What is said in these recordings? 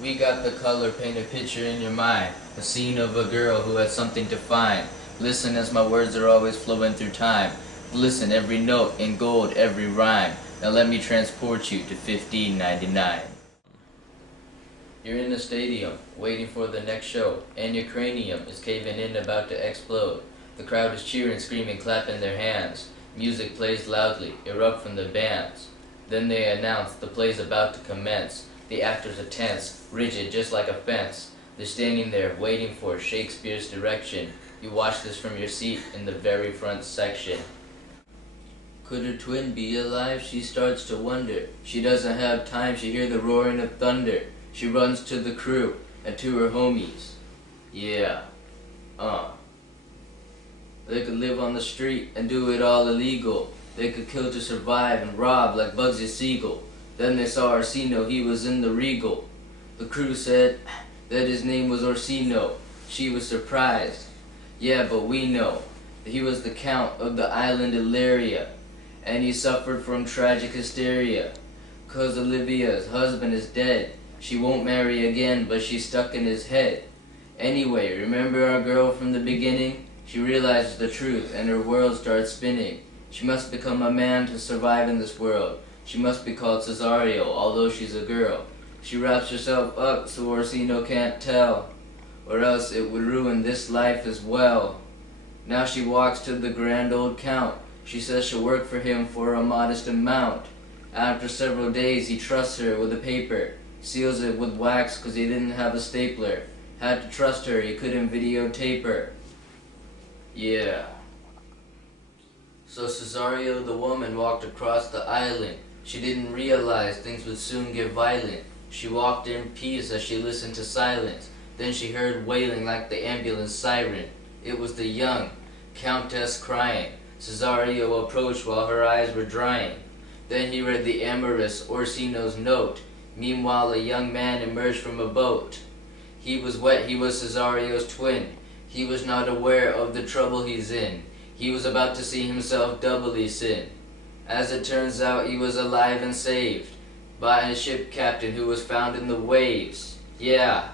We got the color, paint a picture in your mind, a scene of a girl who has something to find. Listen as my words are always flowing through time. Listen, every note in gold, every rhyme. Now let me transport you to 1599. You're in a stadium, waiting for the next show, and your cranium is caving in, about to explode. The crowd is cheering, screaming, clapping their hands. Music plays loudly, erupt from the bands. Then they announce the play's about to commence. The actors are tense, rigid, just like a fence. They're standing there, waiting for Shakespeare's direction. You watch this from your seat in the very front section. Could her twin be alive? She starts to wonder. She doesn't have time, she hears the roaring of thunder. She runs to the crew and to her homies. Yeah, They could live on the street and do it all illegal. They could kill to survive and rob like Bugsy Siegel. Then they saw Orsino, he was in the Regal. The crew said that his name was Orsino. She was surprised. Yeah, but we know that he was the Count of the island Illyria. And he suffered from tragic hysteria. 'Cause Olivia's husband is dead. She won't marry again, but she's stuck in his head. Anyway, remember our girl from the beginning? She realizes the truth and her world starts spinning. She must become a man to survive in this world. She must be called Cesario, although she's a girl. She wraps herself up so Orsino can't tell, or else it would ruin this life as well. Now she walks to the grand old Count. She says she'll work for him for a modest amount. After several days he trusts her with a paper. Seals it with wax 'cause he didn't have a stapler. Had to trust her, he couldn't videotape her. Yeah. So Cesario the woman walked across the island. She didn't realize things would soon get violent. She walked in peace as she listened to silence. Then she heard wailing like the ambulance siren. It was the young Countess crying. Cesario approached while her eyes were drying. Then he read the amorous Orsino's note. Meanwhile, a young man emerged from a boat. He was wet, he was Cesario's twin. He was not aware of the trouble he's in. He was about to see himself doubly sin. As it turns out, he was alive and saved by a ship captain who was found in the waves. Yeah,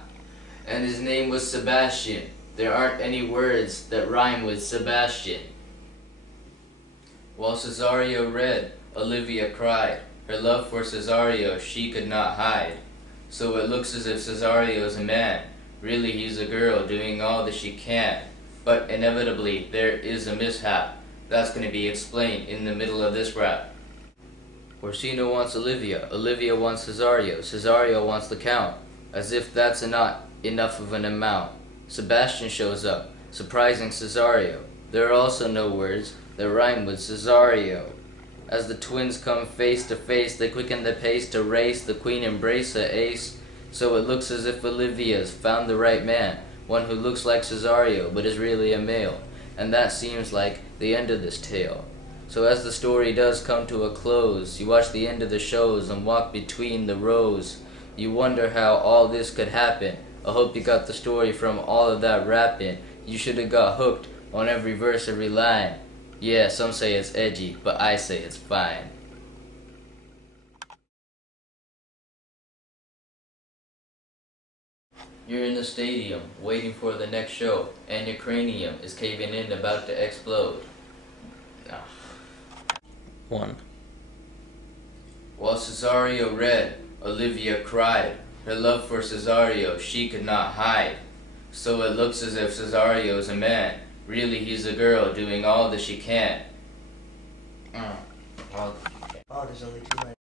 and his name was Sebastian. There aren't any words that rhyme with Sebastian. While Cesario read, Olivia cried. Her love for Cesario she could not hide. So it looks as if Cesario's a man. Really he's a girl doing all that she can. But inevitably there is a mishap. That's going to be explained in the middle of this rap. Orsino wants Olivia. Olivia wants Cesario. Cesario wants the Count. As if that's not enough of an amount. Sebastian shows up, surprising Cesario. There are also no words that rhyme with Cesario. As the twins come face to face, they quicken the pace to race. The queen embrace her ace. So it looks as if Olivia's found the right man. One who looks like Cesario, but is really a male. And that seems like the end of this tale. So as the story does come to a close, you watch the end of the shows and walk between the rows. You wonder how all this could happen. I hope you got the story from all of that rapping. You should have got hooked on every verse, every line. Yeah, some say it's edgy, but I say it's fine. You're in the stadium, waiting for the next show, and your cranium is caving in, about to explode. 1. While Cesario read, Olivia cried. Her love for Cesario she could not hide. So it looks as if Cesario's a man. Really he's a girl doing all that she can. Oh, there's only 2 lines.